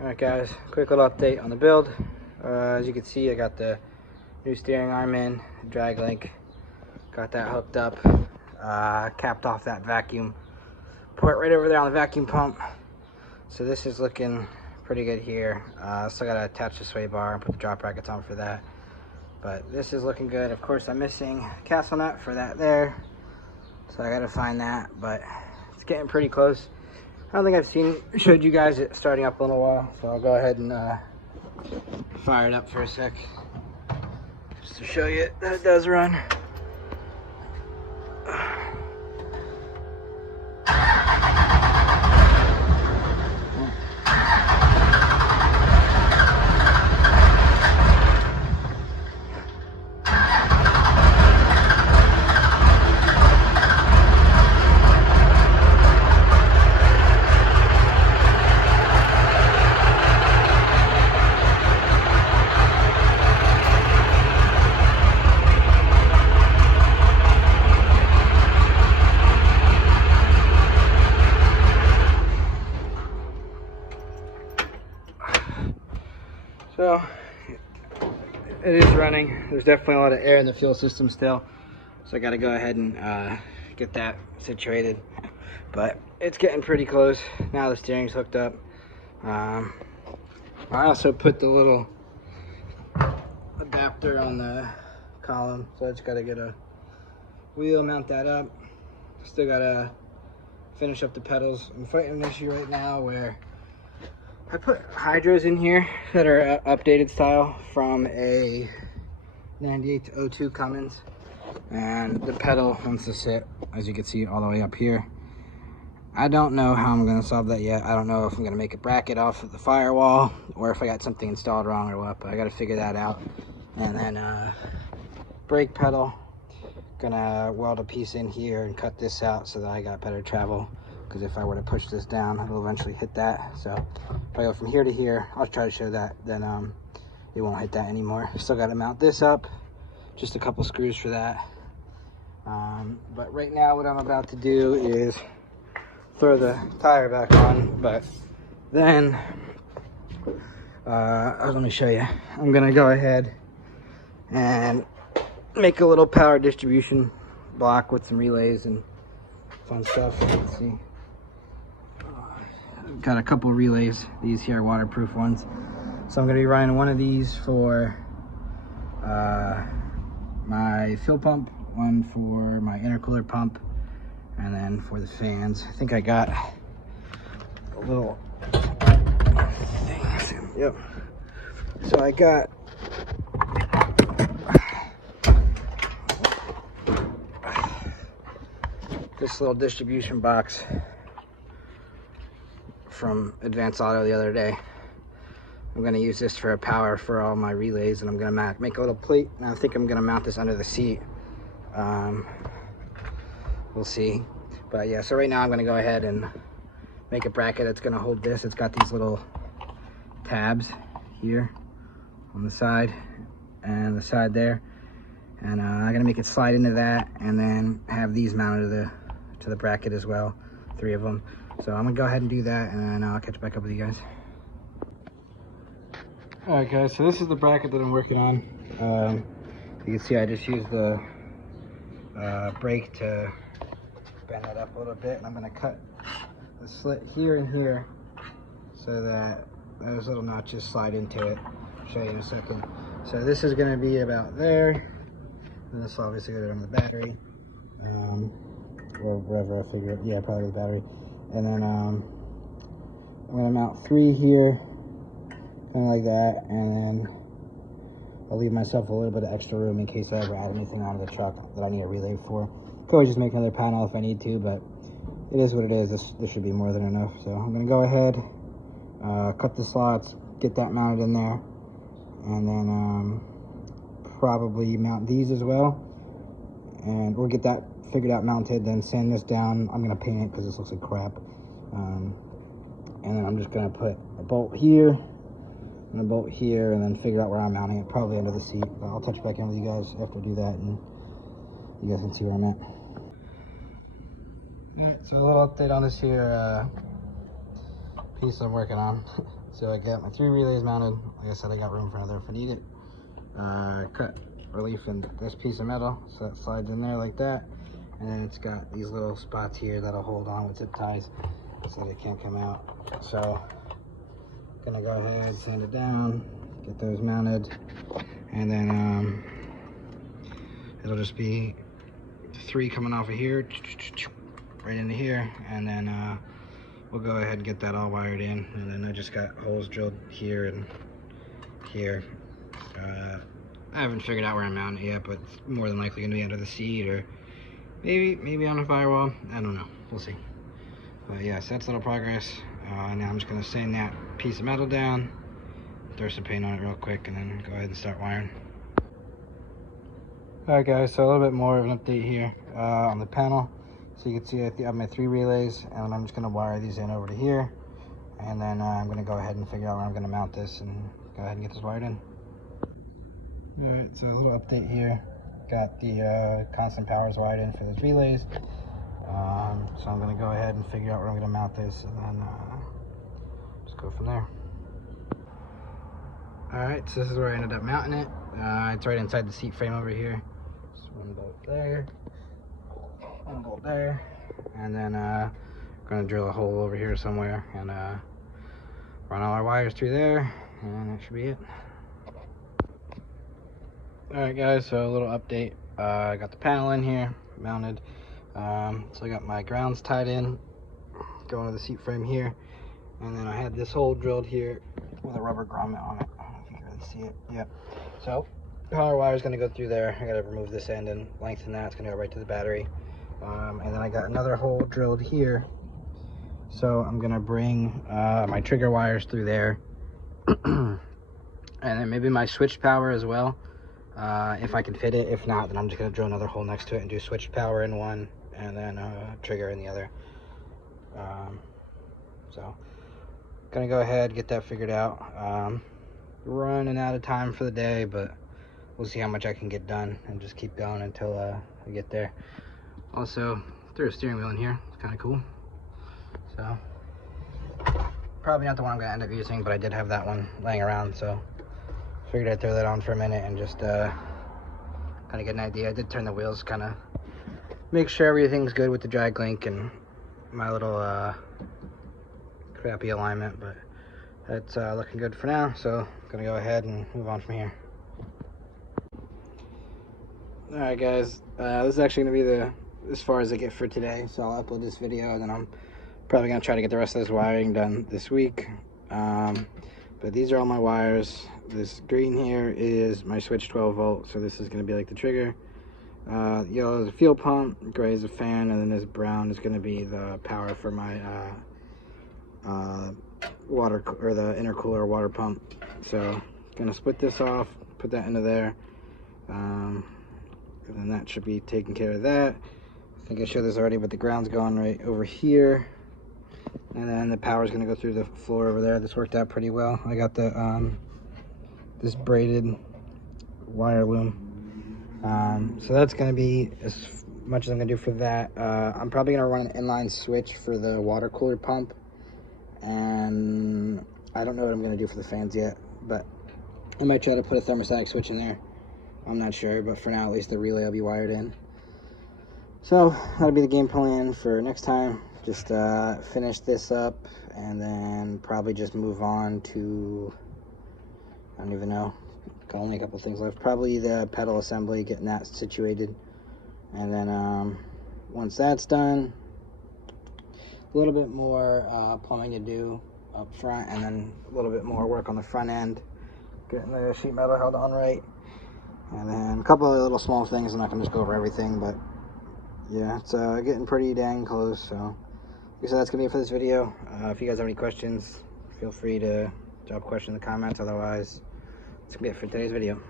Alright guys, quick little update on the build. As you can see, I got the new steering arm in, drag link, got that hooked up, capped off that vacuum port right over there on the vacuum pump. So this is looking pretty good here. Still gotta attach the sway bar and put the drop brackets on for that. But this is looking good. Of course, I'm missing castle nut for that there, so I gotta find that, but it's getting pretty close. I don't think I've showed you guys it starting up in a little while, so I'll go ahead and fire it up for a sec, just to show you that it does run. So it is running. There's definitely a lot of air in the fuel system still, so I got to go ahead and get that situated, but it's getting pretty close now. The steering's hooked up. I also put the little adapter on the column, so I just got to get a wheel, mount that up. Still got to finish up the pedals. I'm fighting an issue right now where I put hydros in here that are updated style from a 98 to 02 Cummins, and the pedal wants to sit, as you can see, all the way up here. I don't know how I'm going to solve that yet. I don't know if I'm going to make a bracket off of the firewall or if I got something installed wrong or what, but I got to figure that out. And then brake pedal, gonna weld a piece in here and cut this out so that I got better travel, because if I were to push this down, it'll eventually hit that. So if I go from here to here, I'll try to show that, then it won't hit that anymore. Still got to mount this up, just a couple screws for that. But right now what I'm about to do is throw the tire back on, but then let me show you. I'm gonna go ahead and make a little power distribution block with some relays and fun stuff. Let's see. Got a couple relays. These here are waterproof ones, so I'm going to be running one of these for my fuel pump, one for my intercooler pump, and then for the fans. I think I got a little thing. Yep. So I got this little distribution box from Advanced Auto the other day. I'm going to use this for a power for all my relays, and I'm going to make a little plate, and I think I'm going to mount this under the seat. We'll see. But yeah, so right now I'm going to go ahead and make a bracket that's going to hold this. It's got these little tabs here on the side and the side there, and I'm going to make it slide into that, and then have these mounted to the bracket as well, 3 of them. So I'm gonna go ahead and do that, and then I'll catch back up with you guys. All right guys, so this is the bracket that I'm working on. You can see I just used the brake to bend it up a little bit, and I'm gonna cut the slit here and here so that those little notches slide into it. I'll show you in a second. So this is gonna be about there, and this will obviously go on the battery, or wherever I figure it. Yeah, probably the battery. And then I'm gonna mount 3 here, kind of like that, and then I'll leave myself a little bit of extra room in case I ever add anything onto the truck that I need a relay for. Could always just make another panel if I need to, but it is what it is. This should be more than enough. So I'm gonna go ahead, cut the slots, get that mounted in there, and then probably mount these as well, and we'll get that figured out, mounted, then sand this down. I'm gonna paint it because this looks like crap, and then I'm just gonna put a bolt here and a bolt here, and then figure out where I'm mounting it, probably under the seat. But I'll touch back in with you guys after I do that, and you guys can see where I'm at. All right, so a little update on this here piece I'm working on. So I got my 3 relays mounted. Like I said, I got room for another if I need it. Cut relief in this piece of metal, so that slides in there like that. And then it's got these little spots here that'll hold on with zip ties so that it can't come out. So gonna go ahead, sand it down, get those mounted, and then it'll just be 3 coming off of here right into here, and then we'll go ahead and get that all wired in. And then I just got holes drilled here and here. I haven't figured out where I'm mounting it yet, but it's more than likely gonna be under the seat, or maybe on a firewall. I don't know, we'll see. But yeah, so that's a little progress. Now I'm just gonna sand that piece of metal down, throw some paint on it real quick, and then go ahead and start wiring. Alright guys, so a little bit more of an update here on the panel. So you can see I have my 3 relays, and I'm just gonna wire these in over to here, and then I'm gonna go ahead and figure out where I'm gonna mount this and go ahead and get this wired in. Alright, so a little update here. Got the constant powers wired in for those relays. So I'm going to go ahead and figure out where I'm going to mount this, and then just go from there. Alright, so this is where I ended up mounting it. It's right inside the seat frame over here. Just 1 bolt there, 1 bolt there, and then going to drill a hole over here somewhere and run all our wires through there, and that should be it. Alright guys, so a little update. I got the panel in here, mounted. So I got my grounds tied in, going to the seat frame here. And then I had this hole drilled here with a rubber grommet on it. I don't know if you can really see it. Yep. So power wire is going to go through there. I got to remove this end and lengthen that. It's going to go right to the battery. And then I got another hole drilled here. So I'm going to bring my trigger wires through there. And then maybe my switched power as well. If I can fit it. If not, then I'm just going to drill another hole next to it and do switched power in one, and then trigger in the other. So gonna go ahead, get that figured out. Running out of time for the day, but we'll see how much I can get done and just keep going until we get there. Also threw a steering wheel in here. It's kind of cool. So probably not the one I'm gonna end up using, but I did have that one laying around, so figured I'd throw that on for a minute and just kind of get an idea. I did turn the wheels, kind of make sure everything's good with the drag link and my little crappy alignment, but it's looking good for now, so I'm gonna go ahead and move on from here. Alright guys, this is actually gonna be as far as I get for today, so I'll upload this video, and then I'm probably gonna try to get the rest of this wiring done this week. But these are all my wires. This green here is my switch 12 volt, so this is going to be like the trigger. Yellow is a fuel pump, gray is a fan, and then this brown is going to be the power for my water, or the intercooler water pump. So going to split this off, put that into there, and then that should be taking care of that. I think I showed this already, but the ground's going right over here. And then the power is going to go through the floor over there. This worked out pretty well. I got the this braided wire loom. So that's going to be as much as I'm going to do for that. I'm probably going to run an inline switch for the water cooler pump. And I don't know what I'm going to do for the fans yet, but I might try to put a thermostatic switch in there. I'm not sure, but for now at least the relay will be wired in. So that'll be the game plan for next time. Just finish this up, and then probably just move on to, I don't even know, got only a couple things left. Probably the pedal assembly, getting that situated. And then once that's done, a little bit more plumbing to do up front, and then a little bit more work on the front end, getting the sheet metal held on right. And then a couple of little small things. I'm not going to just go over everything, but yeah, it's getting pretty dang close. So so that's going to be it for this video. If you guys have any questions, feel free to drop a question in the comments. Otherwise, that's going to be it for today's video.